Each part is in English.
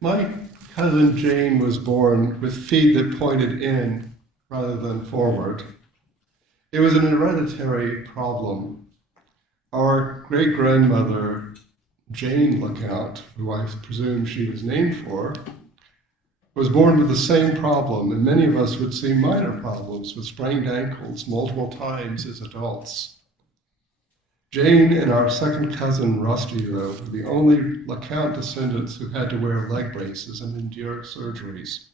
My cousin Jane was born with feet that pointed in rather than forward. It was an hereditary problem. Our great-grandmother, Jane LeCount, who I presume she was named for, was born with the same problem, and many of us would see minor problems with sprained ankles multiple times as adults. Jane and our second cousin, Rusty, though, were the only LeCount descendants who had to wear leg braces and endure surgeries.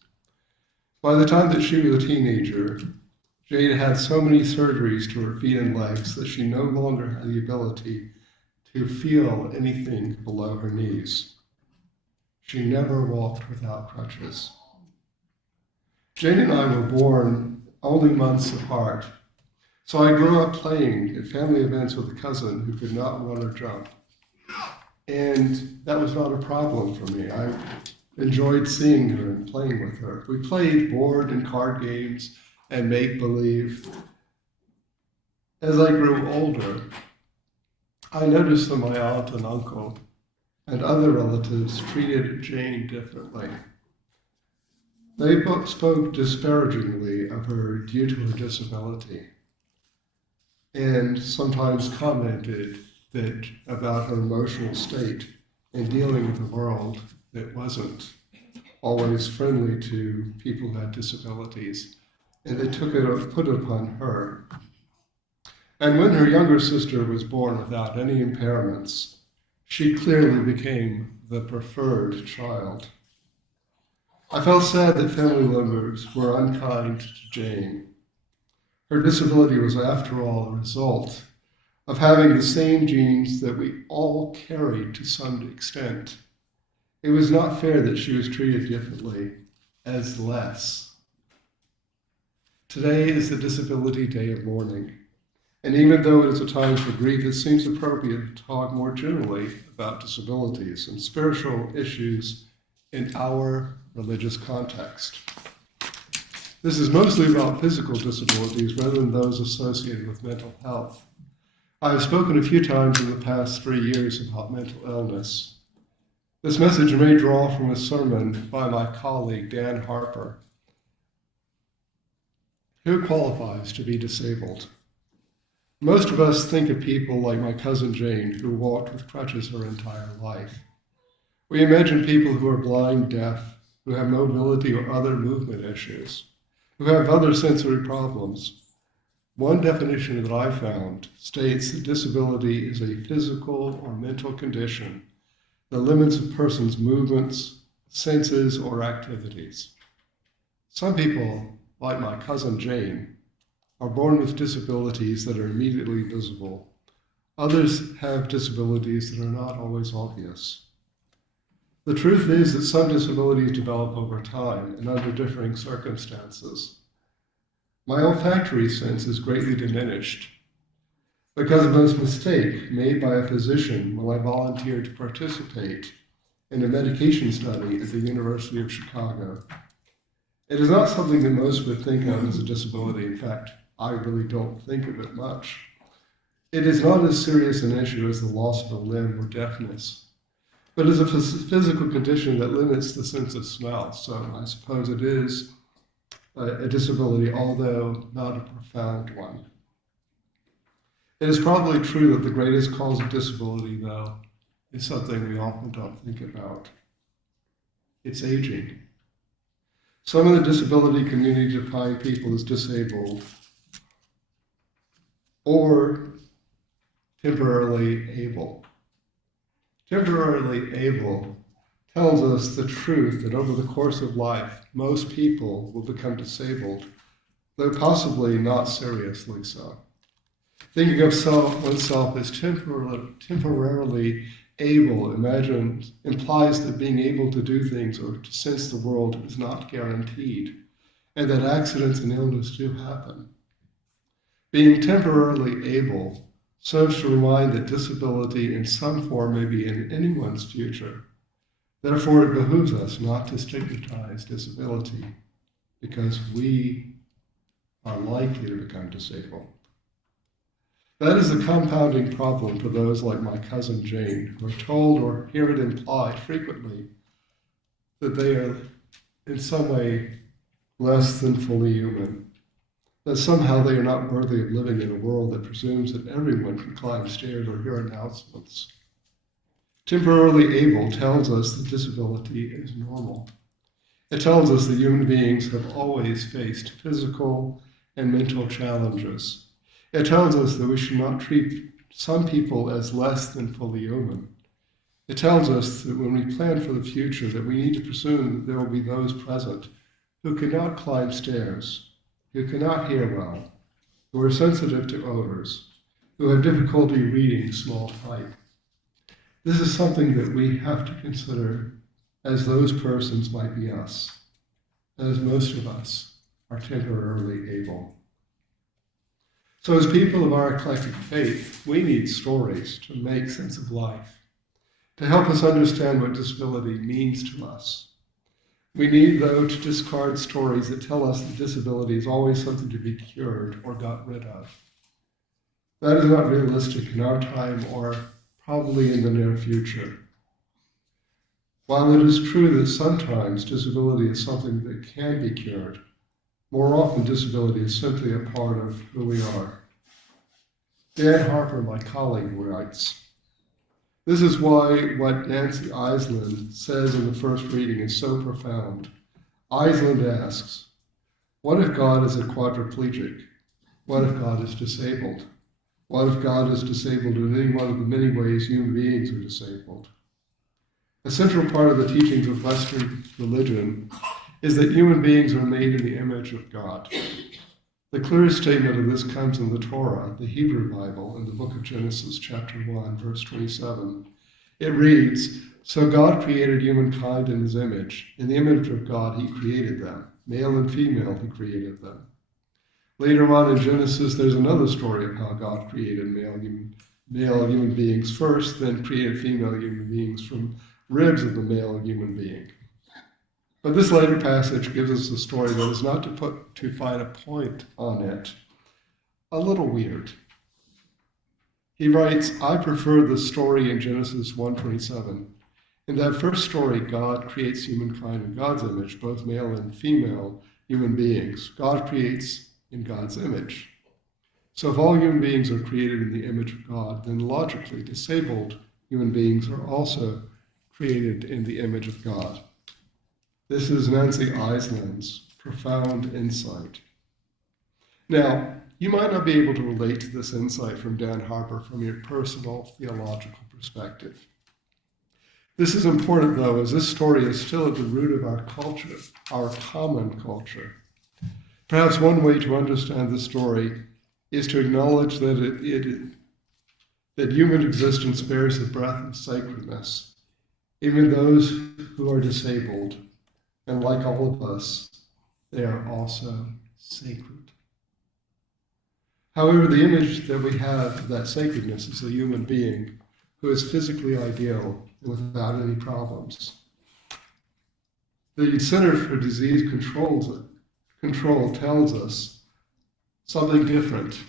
By the time that she was a teenager, Jane had so many surgeries to her feet and legs that she no longer had the ability to feel anything below her knees. She never walked without crutches. Jane and I were born only months apart, so I grew up playing at family events with a cousin who could not run or jump. And that was not a problem for me. I enjoyed seeing her and playing with her. We played board and card games and make-believe. As I grew older, I noticed that my aunt and uncle and other relatives treated Jane differently. They both spoke disparagingly of her due to her disability, and sometimes commented that about her emotional state in dealing with the world that wasn't always friendly to people who had disabilities, and they put it upon her. And when her younger sister was born without any impairments, she clearly became the preferred child. I felt sad that family members were unkind to Jane. Her disability was, after all, a result of having the same genes that we all carried to some extent. It was not fair that she was treated differently as less. Today is the Disability Day of Mourning, and even though it is a time for grief, it seems appropriate to talk more generally about disabilities and spiritual issues in our religious context. This is mostly about physical disabilities rather than those associated with mental health. I have spoken a few times in the past 3 years about mental illness. This message may draw from a sermon by my colleague, Dan Harper. Who qualifies to be disabled? Most of us think of people like my cousin Jane, who walked with crutches her entire life. We imagine people who are blind, deaf, who have mobility or other movement issues, who have other sensory problems. One definition that I found states that disability is a physical or mental condition that limits a person's movements, senses, or activities. Some people, like my cousin Jane, are born with disabilities that are immediately visible. Others have disabilities that are not always obvious. The truth is that some disabilities develop over time and under differing circumstances. My olfactory sense is greatly diminished because of a mistake made by a physician when I volunteered to participate in a medication study at the University of Chicago. It is not something that most would think of as a disability. In fact, I really don't think of it much. It is not as serious an issue as the loss of a limb or deafness, but is a physical condition that limits the sense of smell. So I suppose it is a disability, although not a profound one. It is probably true that the greatest cause of disability, though, is something we often don't think about. It's aging. Some in the disability community define people as disabled or temporarily able. Temporarily able tells us the truth that over the course of life, most people will become disabled, though possibly not seriously so. Thinking of oneself as temporarily able implies that being able to do things or to sense the world is not guaranteed, and that accidents and illness do happen. Being temporarily able serves to remind that disability in some form may be in anyone's future. Therefore, it behooves us not to stigmatize disability because we are likely to become disabled. That is a compounding problem for those like my cousin Jane, who are told or hear it implied frequently that they are in some way less than fully human, that somehow they are not worthy of living in a world that presumes that everyone can climb stairs or hear announcements. Temporarily able tells us that disability is normal. It tells us that human beings have always faced physical and mental challenges. It tells us that we should not treat some people as less than fully human. It tells us that when we plan for the future, that we need to presume that there will be those present who cannot climb stairs, who cannot hear well, who are sensitive to odors, who have difficulty reading small type. This is something that we have to consider, as those persons might be us, as most of us are temporarily able. So as people of our eclectic faith, we need stories to make sense of life, to help us understand what disability means to us. We need, though, to discard stories that tell us that disability is always something to be cured or got rid of. That is not realistic in our time or probably in the near future. While it is true that sometimes disability is something that can be cured, more often disability is simply a part of who we are. Dan Harper, my colleague, writes, "This is why what Nancy Iceland says in the first reading is so profound. Iceland asks, what if God is a quadriplegic? What if God is disabled? What if God is disabled in any one of the many ways human beings are disabled? A central part of the teachings of Western religion is that human beings are made in the image of God. The clearest statement of this comes in the Torah, the Hebrew Bible, in the book of Genesis, chapter 1, verse 27. It reads, "So God created humankind in his image. In the image of God he created them. Male and female he created them." Later on in Genesis, there's another story of how God created male human beings first, then created female human beings from ribs of the male human being. But this later passage gives us a story that is not to find a point on it, a little weird. He writes, "I prefer the story in Genesis 1:27. In that first story, God creates humankind in God's image, both male and female human beings. God creates in God's image. So if all human beings are created in the image of God, then logically disabled human beings are also created in the image of God." This is Nancy Iceland's profound insight. Now, you might not be able to relate to this insight from Dan Harper from your personal theological perspective. This is important, though, as this story is still at the root of our culture, our common culture. Perhaps one way to understand the story is to acknowledge that that human existence bears the breath of sacredness. Even those who are disabled, and like all of us, they are also sacred. However, the image that we have of that sacredness is a human being who is physically ideal and without any problems. The Center for Disease Control tells us something different,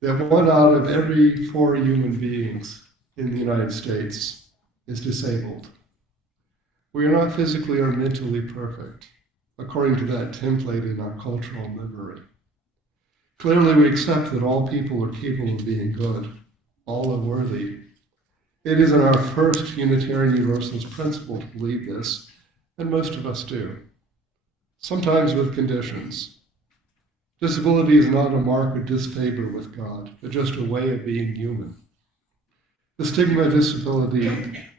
that 1 out of every 4 human beings in the United States is disabled. We are not physically or mentally perfect, according to that template in our cultural memory. Clearly, we accept that all people are capable of being good, all are worthy. It is in our first Unitarian Universalist principle to believe this, and most of us do, sometimes with conditions. Disability is not a mark of disfavor with God, but just a way of being human. The stigma of disability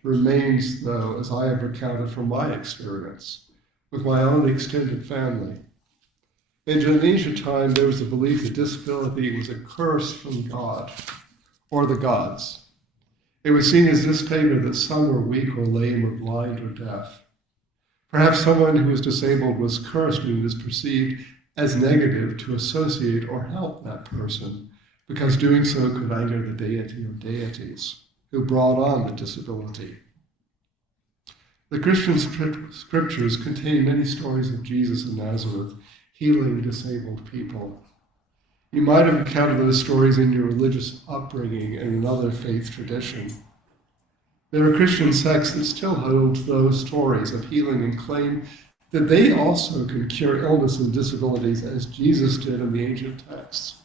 remains, though, as I have recounted from my experience with my own extended family. In Indonesian time, there was a belief that disability was a curse from God or the gods. It was seen as disfavor that some were weak or lame or blind or deaf. Perhaps someone who was disabled was cursed and it was perceived as negative to associate or help that person, because doing so could anger the deity or deities who brought on the disability. The Christian scriptures contain many stories of Jesus of Nazareth healing disabled people. You might have encountered those stories in your religious upbringing and in another faith tradition. There are Christian sects that still hold those stories of healing and claim that they also can cure illness and disabilities as Jesus did in the ancient texts.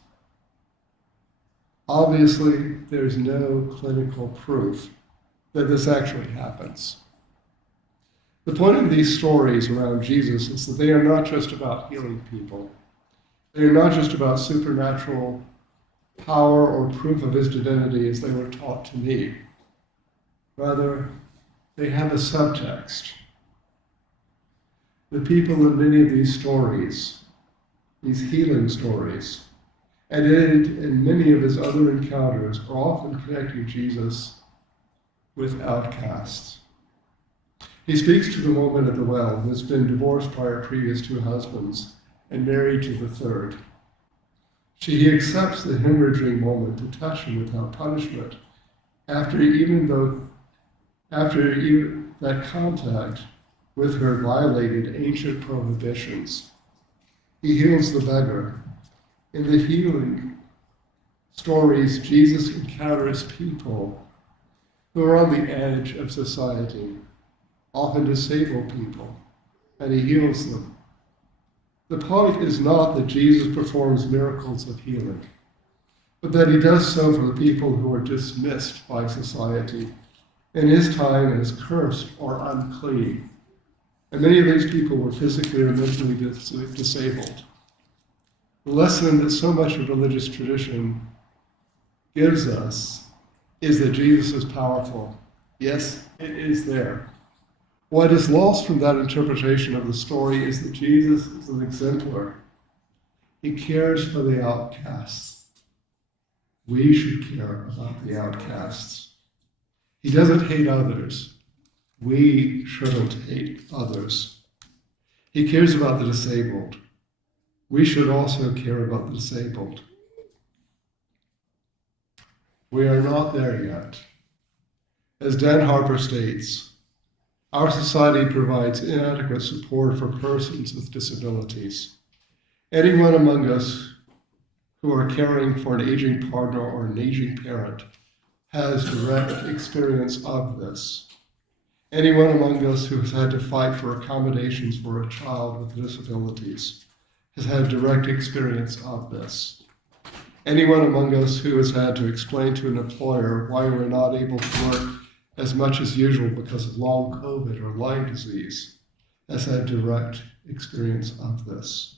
Obviously, there's no clinical proof that this actually happens. The point of these stories around Jesus is that they are not just about healing people. They are not just about supernatural power or proof of his divinity as they were taught to me. Rather, they have a subtext. The people in many of these stories, these healing stories, and in many of his other encounters, are often connecting Jesus with outcasts. He speaks to the woman at the well who has been divorced by her previous 2 husbands and married to the 3rd. He accepts the hemorrhaging woman to touch him without punishment, after that contact with her violated ancient prohibitions. He heals the beggar. In the healing stories, Jesus encounters people who are on the edge of society, often disabled people, and he heals them. The point is not that Jesus performs miracles of healing, but that he does so for the people who are dismissed by society in his time as cursed or unclean. And many of these people were physically or mentally disabled. The lesson that so much of religious tradition gives us is that Jesus is powerful. Yes, it is there. What is lost from that interpretation of the story is that Jesus is an exemplar. He cares for the outcasts. We should care about the outcasts. He doesn't hate others. We shouldn't hate others. He cares about the disabled. We should also care about the disabled. We are not there yet. As Dan Harper states, our society provides inadequate support for persons with disabilities. Anyone among us who are caring for an aging partner or an aging parent has direct experience of this. Anyone among us who has had to fight for accommodations for a child with disabilities has had direct experience of this. Anyone among us who has had to explain to an employer why we're not able to work as much as usual because of long COVID or Lyme disease has had direct experience of this.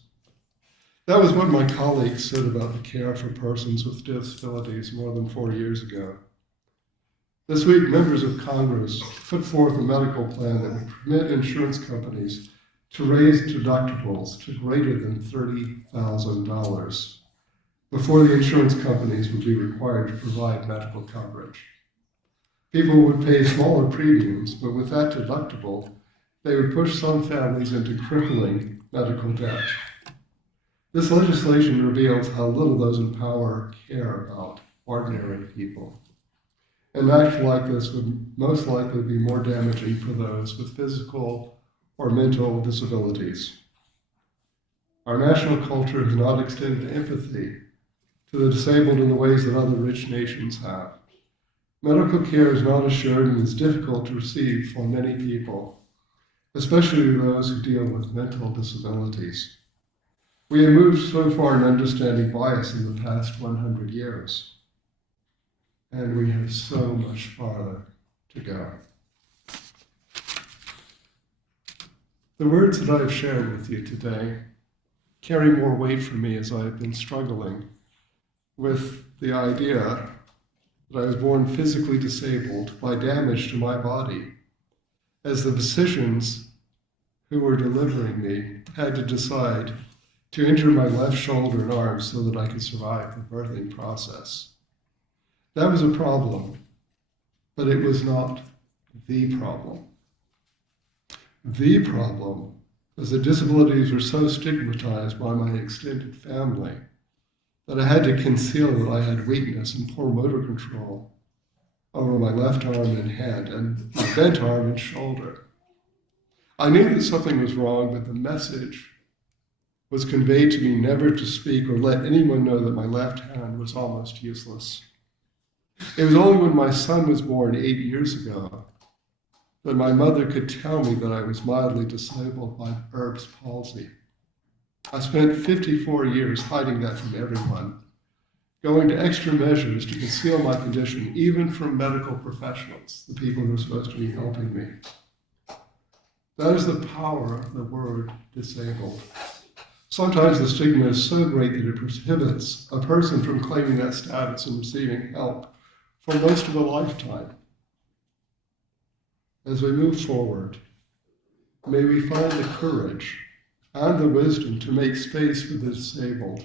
That was what my colleagues said about the care for persons with disabilities more than 4 years ago. This week, members of Congress put forth a medical plan that would permit insurance companies to raise deductibles to greater than $30,000 before the insurance companies would be required to provide medical coverage. People would pay smaller premiums, but with that deductible, they would push some families into crippling medical debt. This legislation reveals how little those in power care about ordinary people. An act like this would most likely be more damaging for those with physical or mental disabilities. Our national culture has not extended empathy to the disabled in the ways that other rich nations have. Medical care is not assured and is difficult to receive for many people, especially those who deal with mental disabilities. We have moved so far in understanding bias in the past 100 years, and we have so much farther to go. The words that I've shared with you today carry more weight for me as I've been struggling with the idea that I was born physically disabled by damage to my body, as the physicians who were delivering me had to decide to injure my left shoulder and arm so that I could survive the birthing process. That was a problem, but it was not the problem. The problem was that disabilities were so stigmatized by my extended family that I had to conceal that I had weakness and poor motor control over my left arm and hand and my bent arm and shoulder. I knew that something was wrong, but the message was conveyed to me never to speak or let anyone know that my left hand was almost useless. It was only when my son was born 8 years ago that my mother could tell me that I was mildly disabled by Erb's palsy. I spent 54 years hiding that from everyone, going to extra measures to conceal my condition, even from medical professionals, the people who are supposed to be helping me. That is the power of the word disabled. Sometimes the stigma is so great that it prohibits a person from claiming that status and receiving help for most of a lifetime. As we move forward, may we find the courage and the wisdom to make space for the disabled,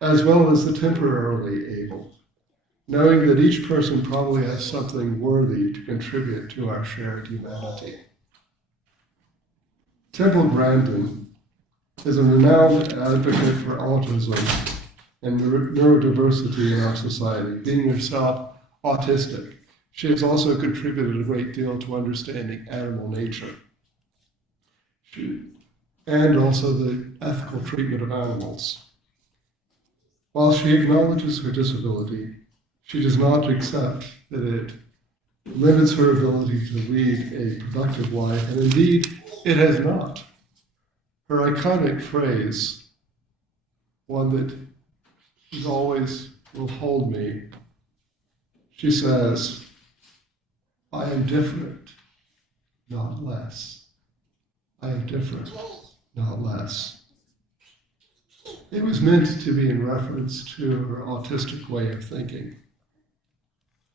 as well as the temporarily able, knowing that each person probably has something worthy to contribute to our shared humanity. Temple Grandin is a renowned advocate for autism and neurodiversity in our society. Being herself autistic, she has also contributed a great deal to understanding animal nature and also the ethical treatment of animals. While she acknowledges her disability, she does not accept that it limits her ability to lead a productive life, and indeed, it has not. Her iconic phrase, one that always will hold me, she says, "I am different, not less. I am different, not less." It was meant to be in reference to her autistic way of thinking.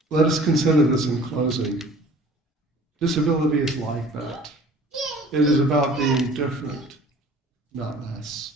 Let us consider this in closing. Disability is like that. It is about being different, not less.